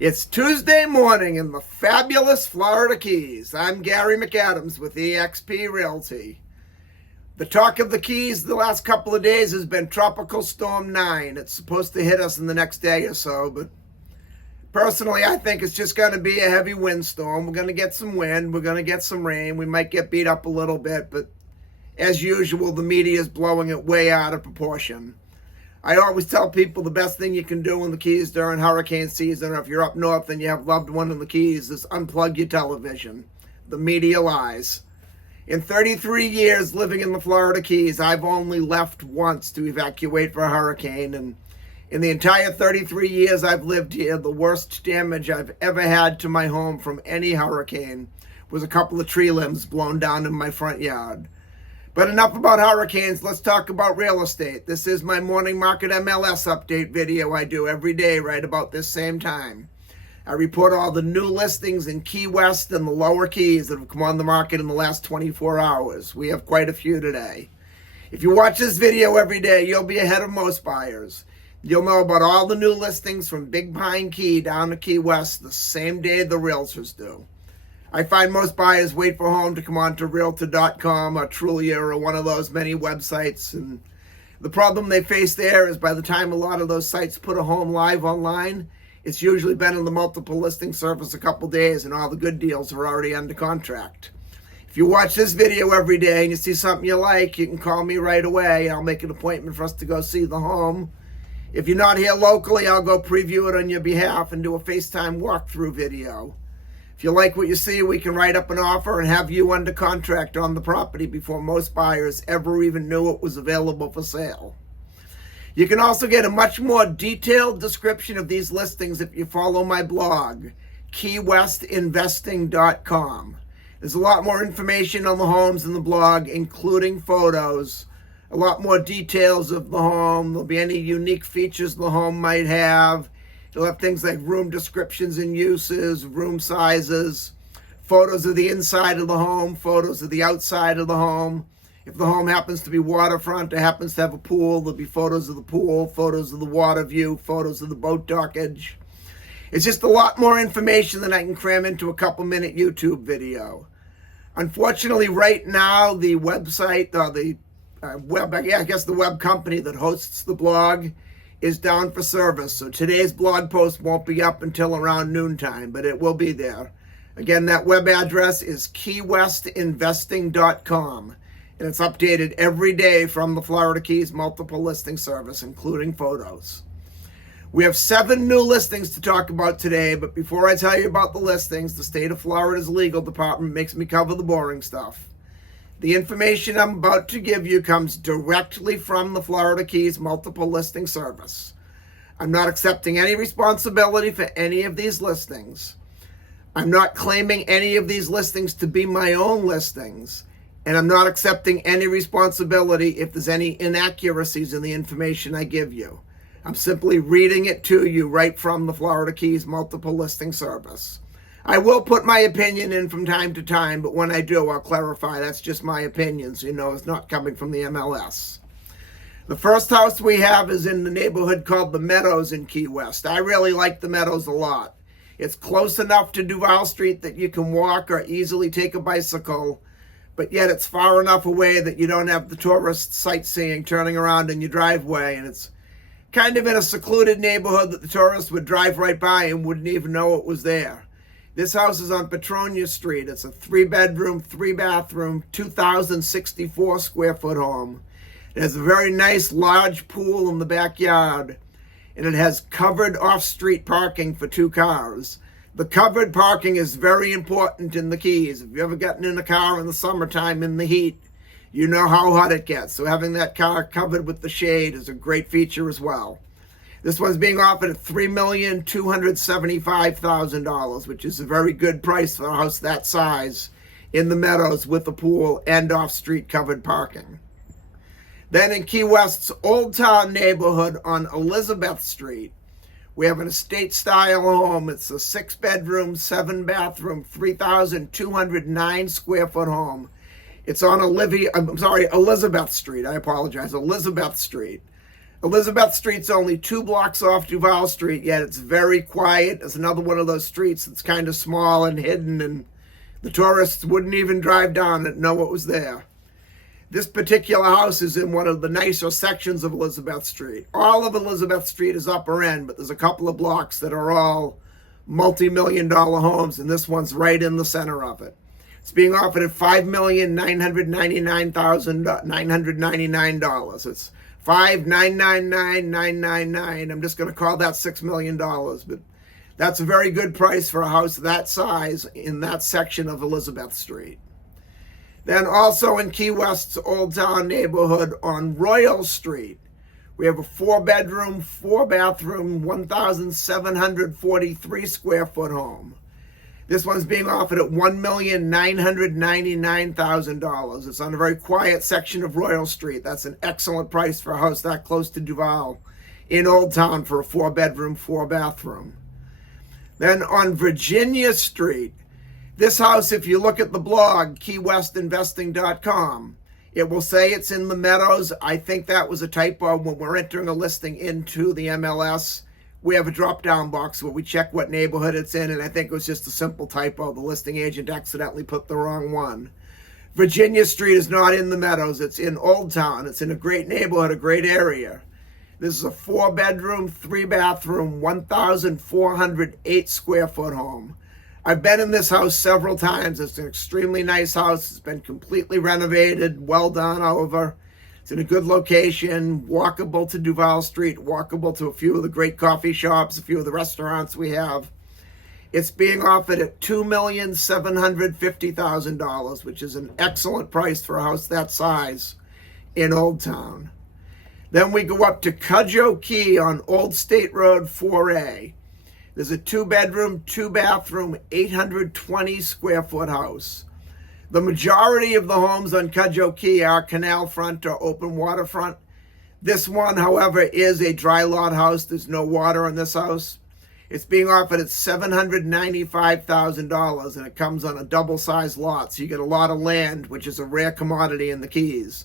It's Tuesday morning in the fabulous Florida Keys. I'm Gary McAdams with eXp Realty. The talk of the Keys the last couple of days has been Tropical Storm 9. It's supposed to hit us in the next day or so, but personally I think it's just going to be a heavy windstorm. We're going to get some wind, we're going to get some rain, we might get beat up a little bit, but as usual the media is blowing it way out of proportion. I always tell people the best thing you can do in the Keys during hurricane season, or if you're up north and you have a loved one in the Keys, is unplug your television. The media lies. In 33 years living in the Florida Keys, I've only left once to evacuate for a hurricane, and in the entire 33 years I've lived here, the worst damage I've ever had to my home from any hurricane was a couple of tree limbs blown down in my front yard. But enough about hurricanes, let's talk about real estate. This is my morning market MLS update video I do every day right about this same time. I report all the new listings in Key West and the lower Keys that have come on the market in the last 24 hours. We have quite a few today. If you watch this video every day, you'll be ahead of most buyers. You'll know about all the new listings from Big Pine Key down to Key West the same day the realtors do. I find most buyers wait for a home to come on to Realtor.com or Trulia or one of those many websites. And the problem they face there is by the time a lot of those sites put a home live online, it's usually been in the multiple listing service a couple days and all the good deals are already under contract. If you watch this video every day and you see something you like, you can call me right away. I'll make an appointment for us to go see the home. If you're not here locally, I'll go preview it on your behalf and do a FaceTime walkthrough video. If you like what you see, we can write up an offer and have you under contract on the property before most buyers ever even knew it was available for sale. You can also get a much more detailed description of these listings if you follow my blog, keywestinvesting.com. There's a lot more information on the homes in the blog, including photos, a lot more details of the home. There'll be any unique features the home might have. You'll have things like room descriptions and uses, room sizes, photos of the inside of the home, photos of the outside of the home. If the home happens to be waterfront or happens to have a pool, there'll be photos of the pool, photos of the water view, photos of the boat dockage. It's just a lot more information than I can cram into a couple-minute YouTube video. Unfortunately, right now, the website, or the the web company that hosts the blog is down for service. So today's blog post won't be up until around noontime, but it will be there. Again, that web address is keywestinvesting.com, and it's updated every day from the Florida Keys multiple listing service, including photos. We have 7 new listings to talk about today, but before I tell you about the listings, the state of Florida's legal department makes me cover the boring stuff. The information I'm about to give you comes directly from the Florida Keys multiple listing service. I'm not accepting any responsibility for any of these listings. I'm not claiming any of these listings to be my own listings, and I'm not accepting any responsibility if there's any inaccuracies in the information I give you. I'm simply reading it to you right from the Florida Keys multiple listing service. I will put my opinion in from time to time, but when I do, I'll clarify that's just my opinion, so you know it's not coming from the MLS. The first house we have is in the neighborhood called the Meadows in Key West. I really like the Meadows a lot. It's close enough to Duval Street that you can walk or easily take a bicycle, but yet it's far enough away that you don't have the tourist sightseeing turning around in your driveway, and it's kind of in a secluded neighborhood that the tourists would drive right by and wouldn't even know it was there. This house is on Petronia Street. It's a 3-bedroom, 3-bathroom, 2,064 square foot home. It has a very nice large pool in the backyard, and it has covered off-street parking for 2 cars. The covered parking is very important in the Keys. If you've ever gotten in a car in the summertime in the heat, you know how hot it gets. So having that car covered with the shade is a great feature as well. This one's being offered at $3,275,000, which is a very good price for a house that size in the Meadows with a pool and off-street covered parking. Then in Key West's Old Town neighborhood on Elizabeth Street, we have an estate-style home. It's a 6-bedroom, 7-bathroom, 3,209 square foot home. It's on Elizabeth Street. I apologize, Elizabeth Street. Elizabeth Street's only 2 blocks off Duval Street, yet it's very quiet. It's another one of those streets that's kind of small and hidden, and the tourists wouldn't even drive down it and know what was there. This particular house is in one of the nicer sections of Elizabeth Street. All of Elizabeth Street is upper end, but there's a couple of blocks that are all multi-million-dollar homes, and this one's right in the center of it. It's being offered at $5,999,999. It's $5,999,999. I'm just going to call that $6 million, but that's a very good price for a house that size in that section of Elizabeth Street. Then also in Key West's Old Town neighborhood on Royal Street, we have a 4-bedroom, 4-bathroom, 1,743 square foot home. This one's being offered at $1,999,000. It's on a very quiet section of Royal Street. That's an excellent price for a house that close to Duval in Old Town for a 4-bedroom, 4-bathroom. Then on Virginia Street, this house, if you look at the blog, keywestinvesting.com, it will say it's in the Meadows. I think that was a typo. When we're entering a listing into the MLS, we have a drop-down box where we check what neighborhood it's in, and I think it was just a simple typo. The listing agent accidentally put the wrong one. Virginia Street is not in the Meadows. It's in Old Town. It's in a great neighborhood, a great area. This is a 4-bedroom, 3-bathroom, 1,408 square foot home. I've been in this house several times. It's an extremely nice house. It's been completely renovated, well done over. It's in a good location, walkable to Duval Street, walkable to a few of the great coffee shops, a few of the restaurants we have. It's being offered at $2,750,000, which is an excellent price for a house that size in Old Town. Then we go up to Cudjoe Key on Old State Road 4A. There's a 2-bedroom, 2-bathroom, 820 square foot house. The majority of the homes on Cudjoe Key are canal front or open waterfront. This one, however, is a dry lot house. There's no water in this house. It's being offered at $795,000, and it comes on a double-sized lot, so you get a lot of land, which is a rare commodity in the Keys.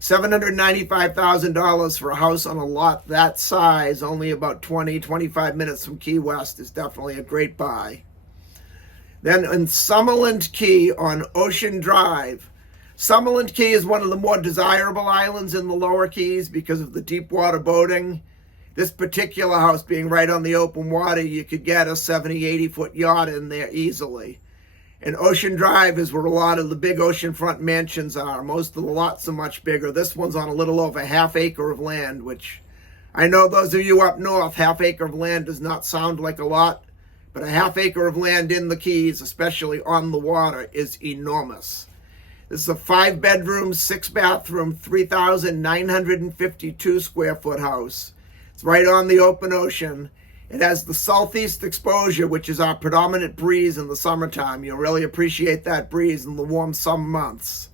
$795,000 for a house on a lot that size, only about 25 minutes from Key West, is definitely a great buy. Then in Summerland Key on Ocean Drive. Summerland Key is one of the more desirable islands in the Lower Keys because of the deep water boating. This particular house being right on the open water, you could get a 70, 80-foot yacht in there easily. And Ocean Drive is where a lot of the big oceanfront mansions are. Most of the lots are much bigger. This one's on a little over half acre of land, which I know those of you up north, half acre of land does not sound like a lot, but a half acre of land in the Keys, especially on the water, is enormous. This is a 5-bedroom, 6-bathroom, 3,952 square foot house. It's right on the open ocean. It has the southeast exposure, which is our predominant breeze in the summertime. You'll really appreciate that breeze in the warm summer months.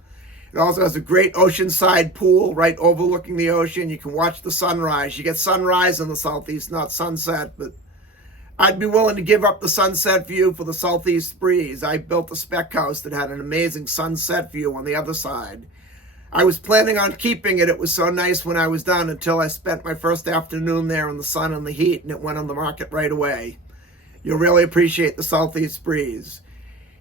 It also has a great oceanside pool right overlooking the ocean. You can watch the sunrise. You get sunrise in the southeast, not sunset, but I'd be willing to give up the sunset view for the southeast breeze. I built a spec house that had an amazing sunset view on the other side. I was planning on keeping it. It was so nice when I was done until I spent my first afternoon there in the sun and the heat, and it went on the market right away. You'll really appreciate the southeast breeze.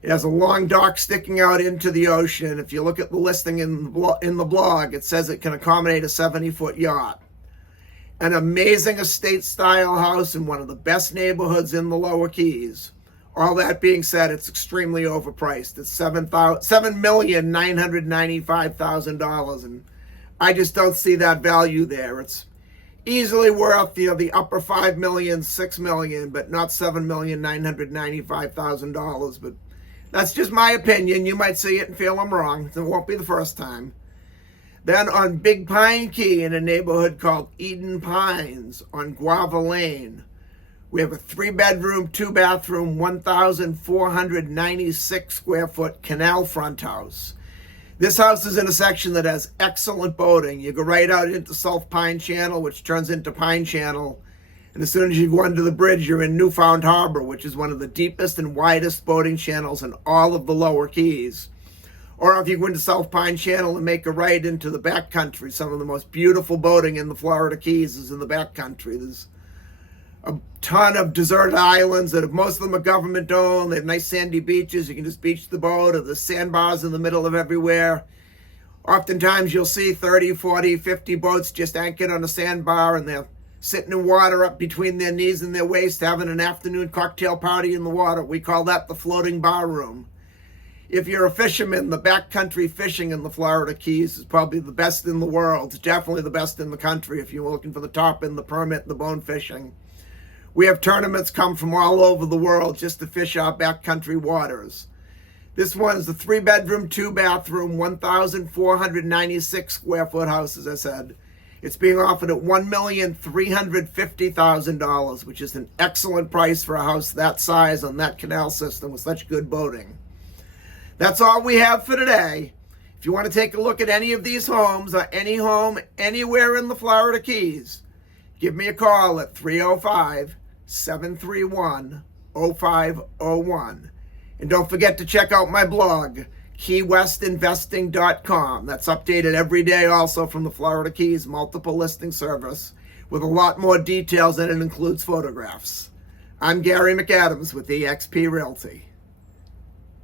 It has a long dock sticking out into the ocean. If you look at the listing in the blog, it says it can accommodate a 70-foot yacht. An amazing estate-style house in one of the best neighborhoods in the Lower Keys. All that being said, it's extremely overpriced. It's $7,995,000, and I just don't see that value there. It's easily worth the upper $5 million, $6 million, but not $7,995,000. But that's just my opinion. You might see it and feel I'm wrong. It won't be the first time. Then on Big Pine Key in a neighborhood called Eden Pines on Guava Lane, we have a 3-bedroom, 2-bathroom, 1,496 square foot canal front house. This house is in a section that has excellent boating. You go right out into South Pine Channel, which turns into Pine Channel. And as soon as you go under the bridge, you're in Newfound Harbor, which is one of the deepest and widest boating channels in all of the Lower Keys. Or if you go into South Pine Channel and make a right into the backcountry, some of the most beautiful boating in the Florida Keys is in the backcountry. There's a ton of deserted islands that most of them are government owned. They have nice sandy beaches. You can just beach the boat, or there's sandbars in the middle of everywhere. Oftentimes you'll see 30, 40, 50 boats just anchored on a sandbar, and they're sitting in water up between their knees and their waist, having an afternoon cocktail party in the water. We call that the floating bar room. If you're a fisherman, the backcountry fishing in the Florida Keys is probably the best in the world. It's definitely the best in the country if you're looking for the top end, the permit, the bone fishing. We have tournaments come from all over the world just to fish our backcountry waters. This one is a 3-bedroom, 2-bathroom, 1,496 square foot house, as I said. It's being offered at $1,350,000, which is an excellent price for a house that size on that canal system with such good boating. That's all we have for today. If you want to take a look at any of these homes or any home anywhere in the Florida Keys, give me a call at 305-731-0501. And don't forget to check out my blog, keywestinvesting.com. That's updated every day also from the Florida Keys multiple listing service with a lot more details, and it includes photographs. I'm Gary McAdams with eXp Realty.